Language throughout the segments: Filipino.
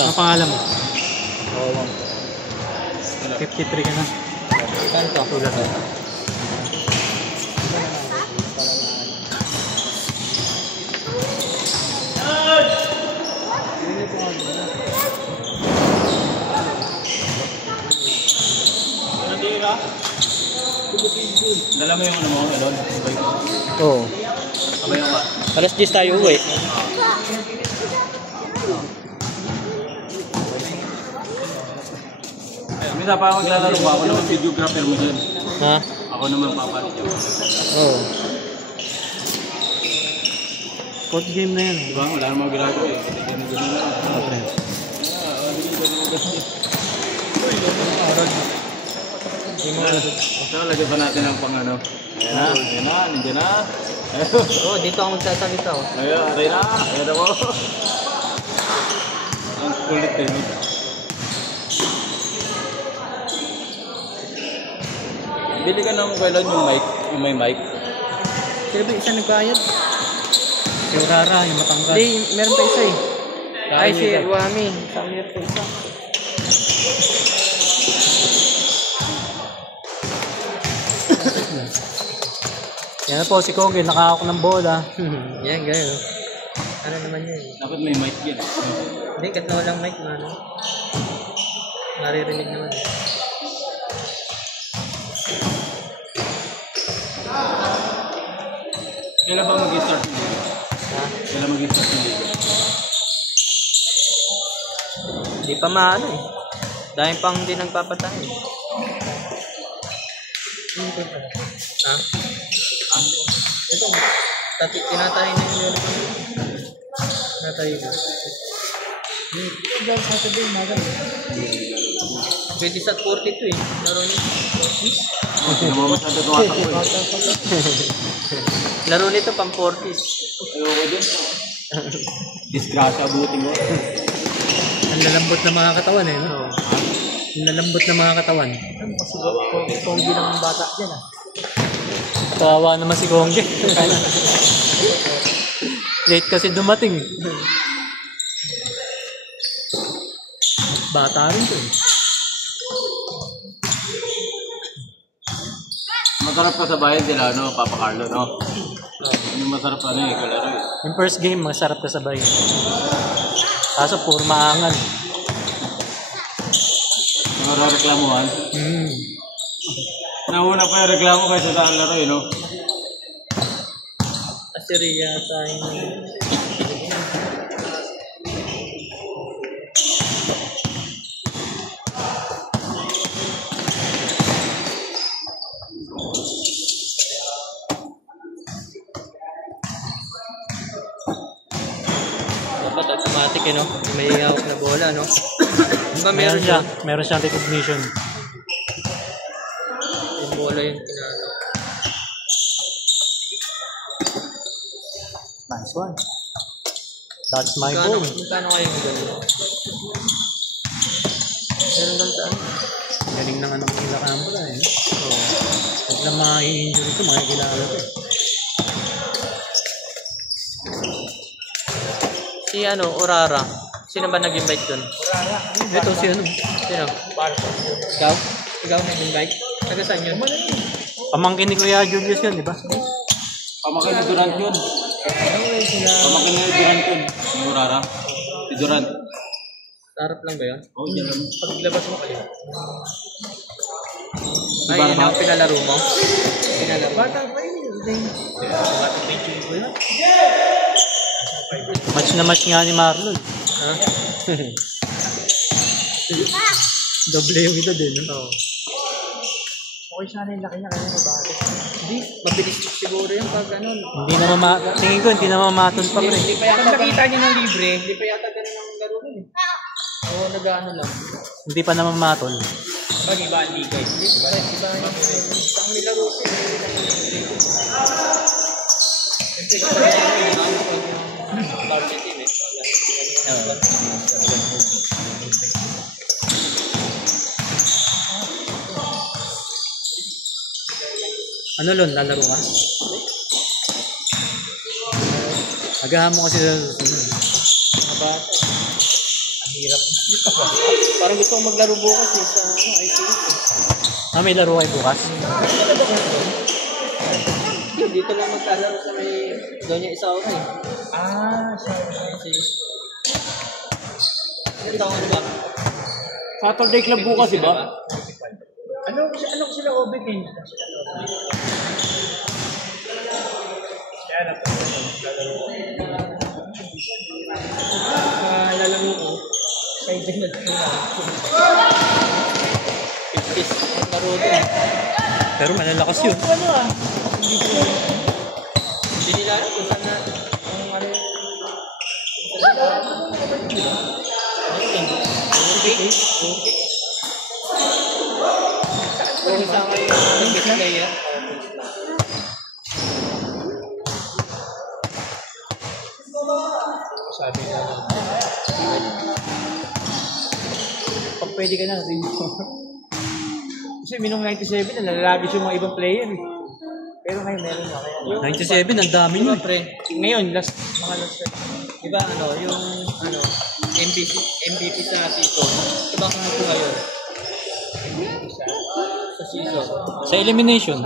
Ang pangalan mo? Oo. 53 ka na. Saan ito? Tulad na. Dala mo yung ano mo, Elon? Oo. Abay ka. Alas 10 tayo uwi. Minsan pa maglalaro ba ako naman videographer mo dyan? Ha? Ako naman papalit yun. Oo. Court game na yan eh. Diba? Wala namang ginagawa eh. Ganun na lang. Oo, friend. So, lagyan pa natin ang pang ano. Ayan na, ayan na, nandiyan na. Oo, dito ako magsasalita oh. Ayan, aray na, ayan na mo. Ang kulit eh. Bili ka ng kailan yung mic, yung may mic. Sino ba isa nagbayad? Si Urara, yung matangkad. Hindi, meron pa isa eh. Ay, si Wami. Meron pa isa. Yan po si Kogi, nakahawak ng bola. Yan, gaya. Ano naman yun? Dapat may mic yan. Hindi, kahit na walang mic, man. Naririnig naman. Kailan ba mag-start yung liga? Ha? Kailan mag-start yung liga? Hindi pa maano eh. Dahil pang hindi nagpapatay. Ha? Ito. Tinatayin na yung tinatayin na. Dahil Saturday, magal. Pwede sa 42 eh. Laro nito. Hindi naman masyado tumatakbo eh. Laro nito pang 40s. Ayoko din. Disgrasya abutin ko. Ang lalambot na mga katawan eh. No? Ang lalambot na mga katawan. Konggi lang ang bata dyan ah. Kawawa naman si Konggi. Late kasi dumating. Bata rin to eh. Masarap ka sa bayan sila, no? Papa Carlo, no? Yung masarap ano eh, kalaro eh. Yung first game, masarap kasabay. Kaso puro maangal. Yung reklamuhan. Nauna pa yung reklamo kaysa sa laro eh, no? Assyria tayo. Dapat automatic eh, no? May hawak na bola, no? Diba meron siya? Meron siyang recognition. Yung bola yung tinalo. Nice one. That's my goal. Magkano kayo yung gano'n? Meron lang saan? Galing ng anak nila Cambra eh. So, huwag lang ma-i-injury ito, makikilala ito. Si ano, Urara. Sino ba nag-invite dun? Urara. Ito si ano? Sino? Parto. Ikaw? Ikaw nag-invite? Taga saan yun? Pamangkin ni Kuya Julius yun, di ba? Pamakin ni Durant yun. Pamakin ni Durant yun. Yung Urara. Si Durant. Sarap lang ba yun? Oo, dyan lang. Paglabas mo kayo. Ay, yun ang pinalaro mo? Pinalaro mo? Bata pa yun. Bata pa yun ko yun. Match na match nga ni Marlon. Ha? Doble yung ito din. Oo. Okay sana yung laki niya kaya mabati. Hindi, mabilis siguro yung pag ano. Hindi na tingin ko, hindi na mamaton pa rin. Hindi pa yata. Pag nakita niya ng libre, hindi pa yata ganun ang laro nun eh. Oo, nag-ano lang. Hindi pa naman matol. Pag iba hindi guys. Iba yung ang nilaro siya. Kasi kapag yung varsity eh. Ano Lon, lalaro ka? Agahan mo kasi sa susunod. Mga bata. Hirap. Parang gusto kong maglaro bukas eh sa ICU. May laro kayo bukas? Dito lang magkalaro sa may Doña Isaura eh. Sa ICU. Ito ano ba? Saturday club bukas, di ba? Ano sila OBK? Lalaro ko. Side din na sila. 50s ang laro din. Pero malalakas yun. Ano ah? Hindi nila alam kung saan na ang ano kung saan kayo nag-best player. Sabi na pag pwede ka na rin. Kasi minong 97 nalalabis yung mga ibang player eh. Pero ngayon meron na kaya. 97, ang dami nyo. Pre, ngayon mga last diba yung MVP sa season. Diba kung ito ngayon? Sa season. Sa elimination.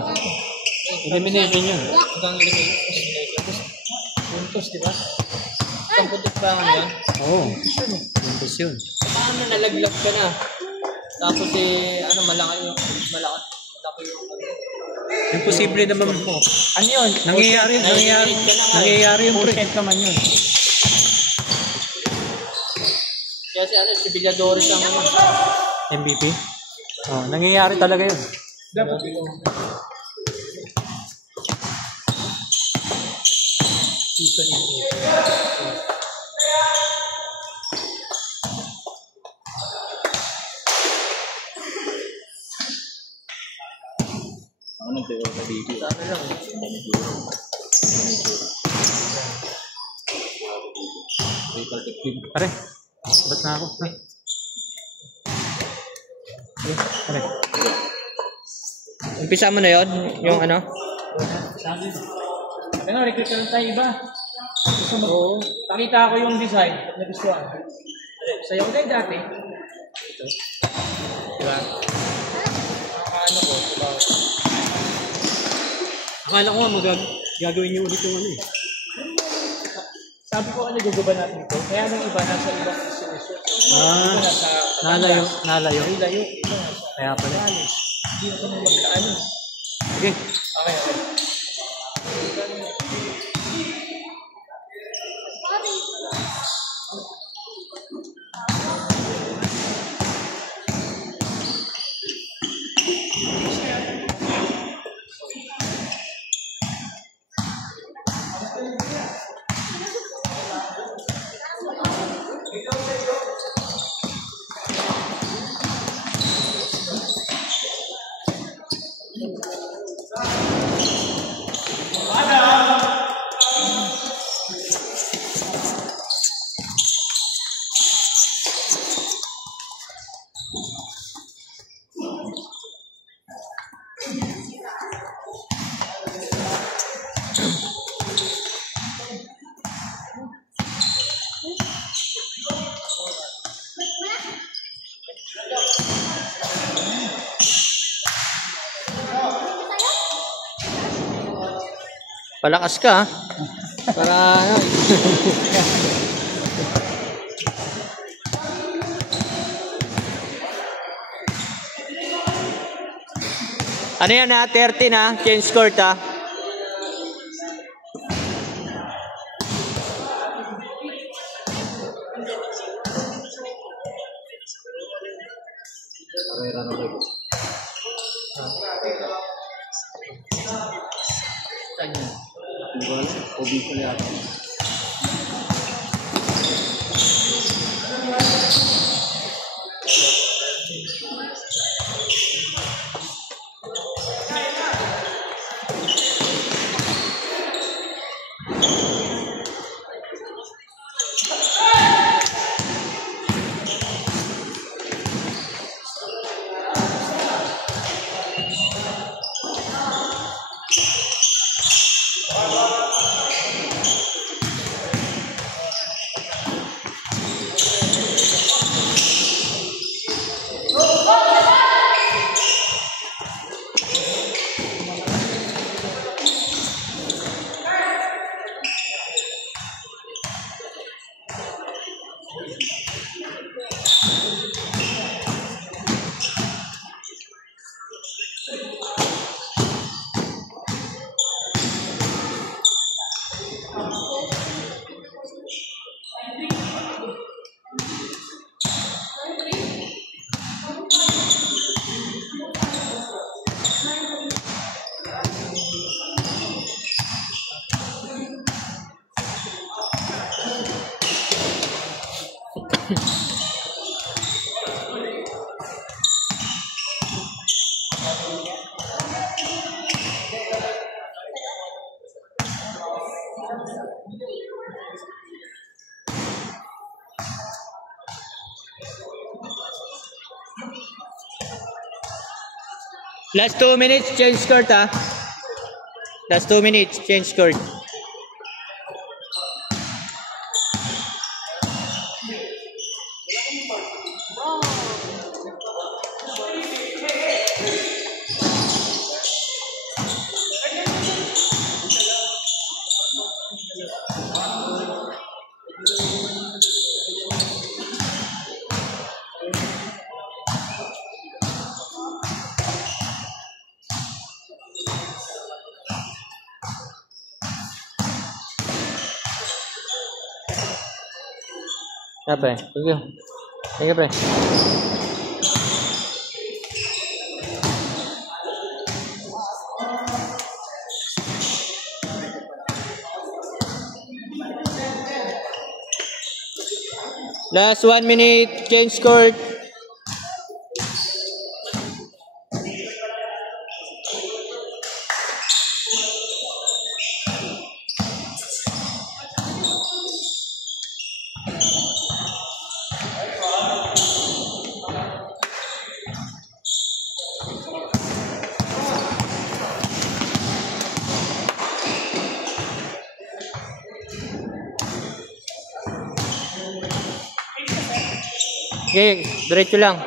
Elimination yun. Hanggang elimination. Puntos, diba? Isang puntos ba nga yun? Oo. Puntos yun. Paano nalaglag ka na? Tapos malaki yung Imposible naman mo. ano yun? Nangyayari yung pre. Naman yun. Kaya si Villadores ang MVP? Nangyayari talaga yun. dapat season Ano tayo sa dito? Sana lang. Pare, sabat na ako. Pare. Umpisa mo na yun? Yung ano? Recruit ka lang tayo iba. Gusto mo? Oo. Nakita ko yung design. Nagustuhan. Sayo ko dahil dati. Ito. Diba? Ano ko? Diba? Akala ko nga gagawin niyo ulit yung ano eh. Sabi ko ano guguba natin ito. Kaya nung iba nasa ibang institution. Nalayo. Layo. Iba nasa. Kaya pala. Hindi na kami magkaano. Sige. Okay. Palakas ka, ha? Para ano. Ano yan ha? 13 ha? Change court ha? Last 2 minutes, change court ah. Last 2 minutes, change court. Ya, pre. Thank you. Thank you, pre. Last 1 minute, change court. Okay, diretso lang.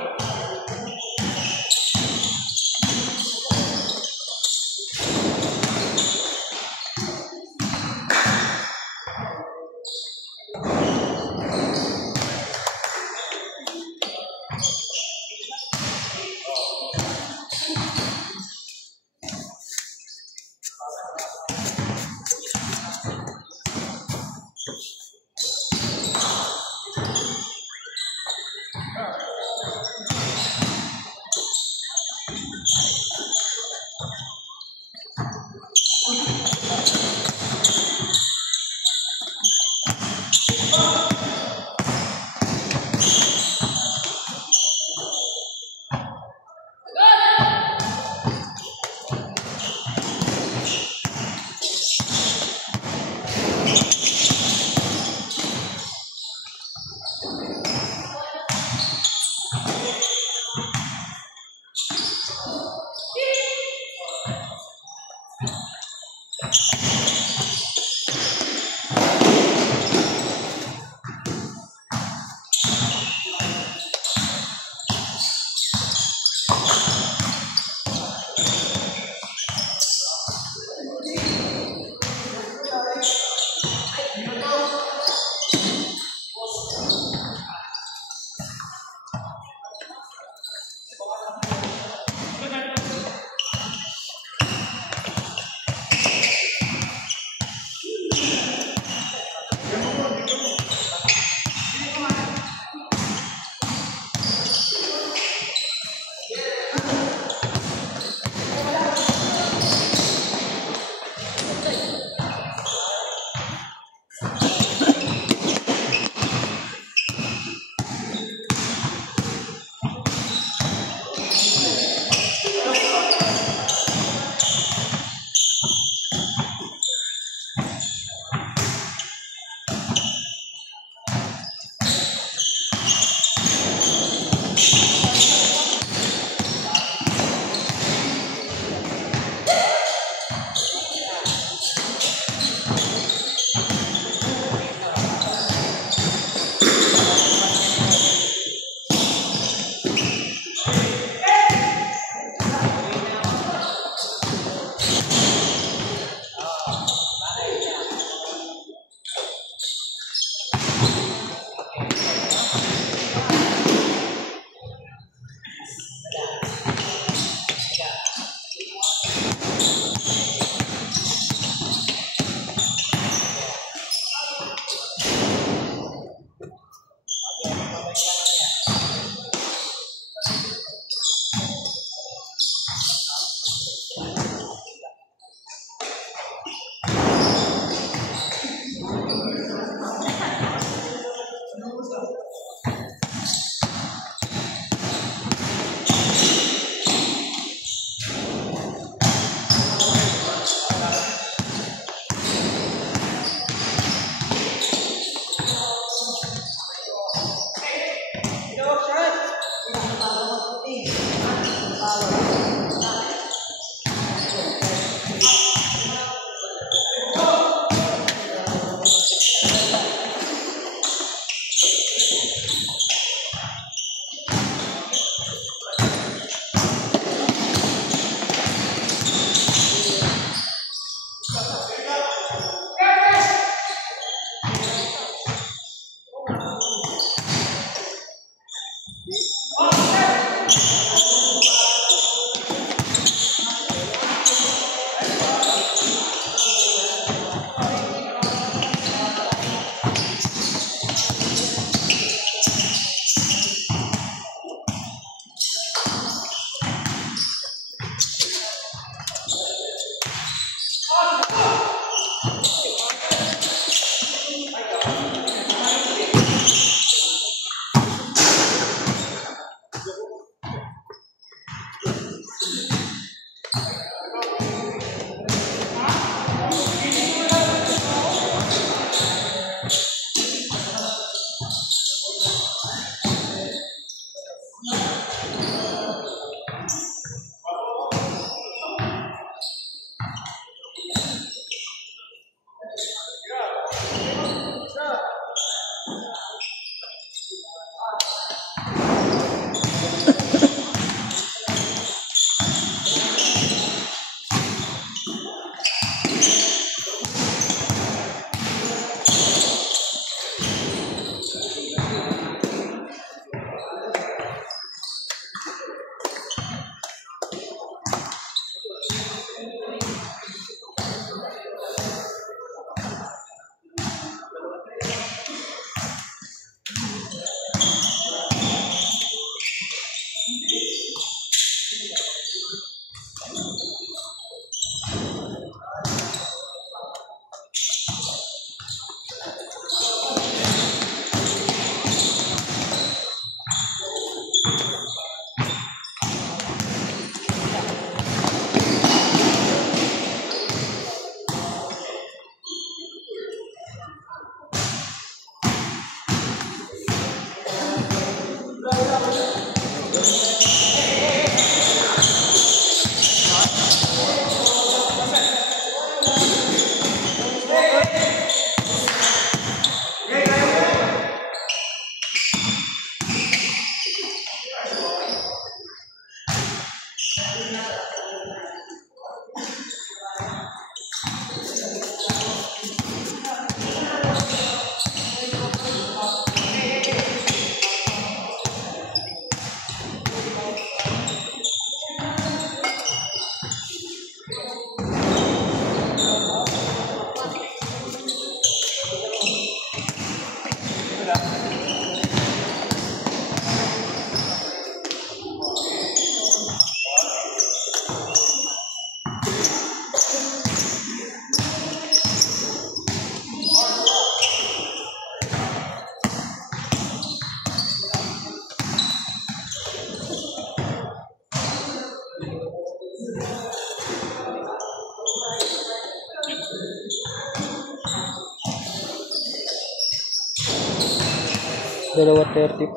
Dalawa 34.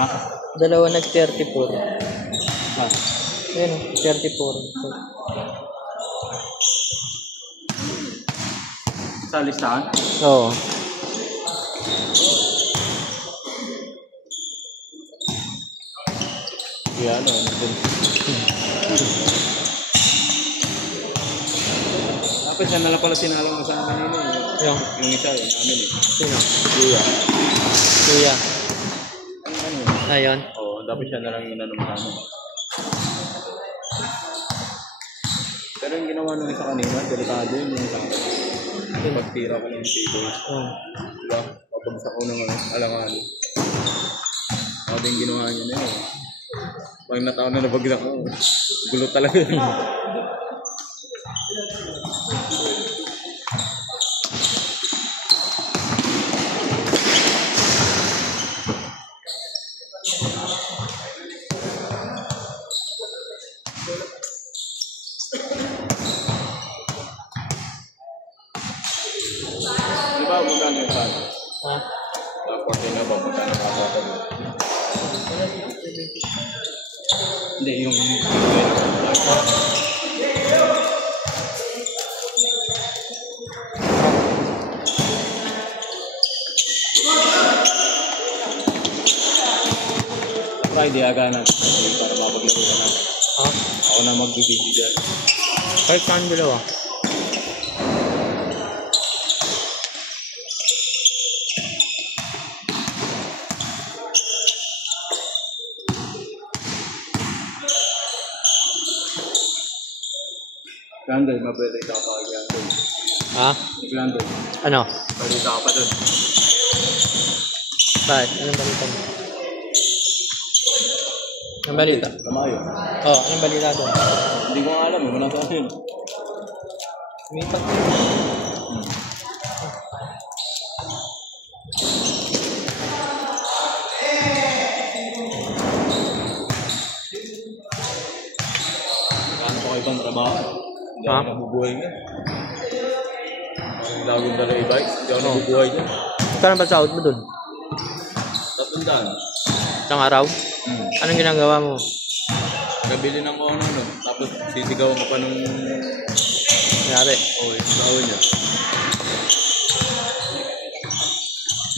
Ha? Dalawa nag-34. Ha? Ayun, 34. Sa listahan? Oo. Yan, ano din. Dapat siya nalang pala sinalong mo sa amin kanina. Yung isa, yun, amin eh. Sino? Kuya. Kuya. Ano? Ayun. Oo, dapat siya nalang inanong sa amin. Pero yung ginawa nung isa kanina, delikado yun yung sa akin. Pagtira ko ng tables. Diba? Papagsak ko ng alangali. Ako din ginawa niya na yun. Pag nataon na nabagsak ko, gulo talaga yun. Di ba magkano yung pan? Ha? Dapat din na ba magkano kapatid? Hindi, yung... Friday, aga na. Para mapaglaro ka na. Ha? Ako na magbibigay dyan. Kahit saan dalawa? Gandol, mabalita ka pa Gandol. Ha? Gandol, Ano? balita ka pa doon. Bakit? Anong balita mo? Anong balita? Tamayo. Anong balita doon? Hindi ko nga alam, wala sa akin. May pag... Ano pa kayo ibang trabaho? Hindi ako nabubuhay niya. Ang lagong dala e-bike, hindi ako nabubuhay niya. Saan ba sahod mo doon? 300. Isang araw? Anong ginagawa mo? Nabili ng ano, tapos sisigaw ka pa nung... Nangyari? Oo, isigaw niya.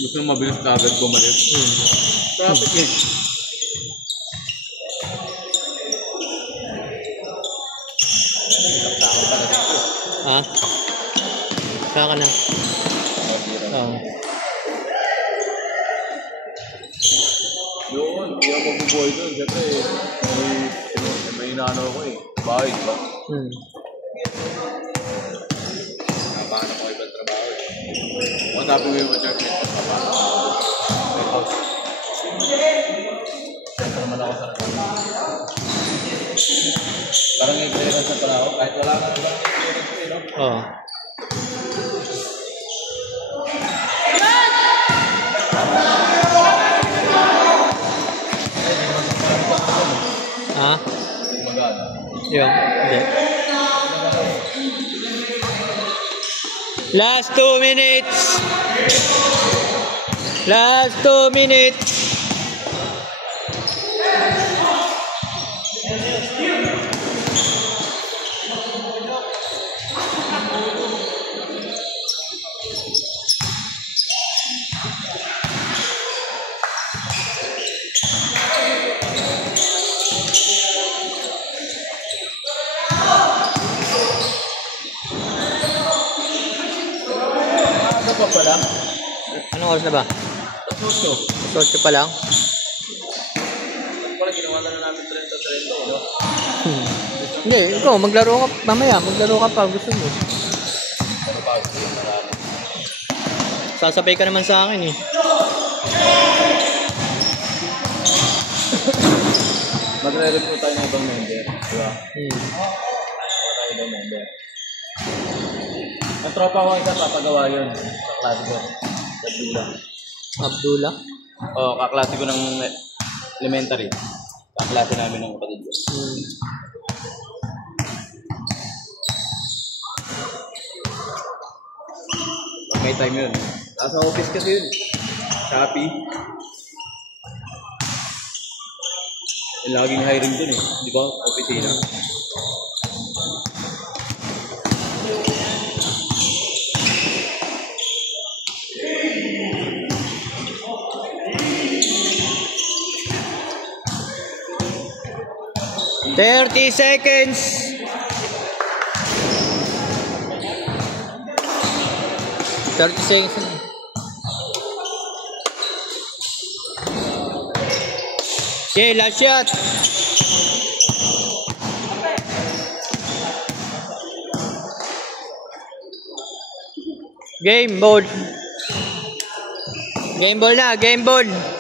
Gusto nang mabilis ka agad bumalik. Traffic eh. Ha? Saan ka na? Oo. Yun, hindi ako mabubuhay doon. Siyempre, may inaano ko eh. Bahay, diba? Napaano ko ibang trabaho eh. Kung sabi ko yung adjustment, paano ko may house. Siyempre naman ako sa trabaho. Parang may clearance na pala ako. Kahit wala ka naman yung clearance ko eh, no? Oo. Ha? Magana. Yun. Hindi. Last 2 minutes. Last 2 minutes. Ano pa pala? Anong oras na ba? Tatluto. 8 pa lang. Pala ginawa na namin 30-30, no? Hindi, ikaw, maglaro ka. Mamaya, maglaro ka pa. Gusto mo. Ano ba? Marami. Sasabay ka naman sa akin eh. Magre-recruit tayo ng ibang member. Diba? Para tayo ibang member. Ang tropa ko isa, papagawa yun. Kaklase ko. Abdullah. Abdullah? Oo, kaklase ko ng elementary. Kaklase namin ng kapatid ko. Pag may time yun, Nasa office kasi yun. Shopee. Yung laging hiring dun eh. Di ba? Opisina. $30 seconds. Okay, last shot. Game ball. Game ball na, game ball.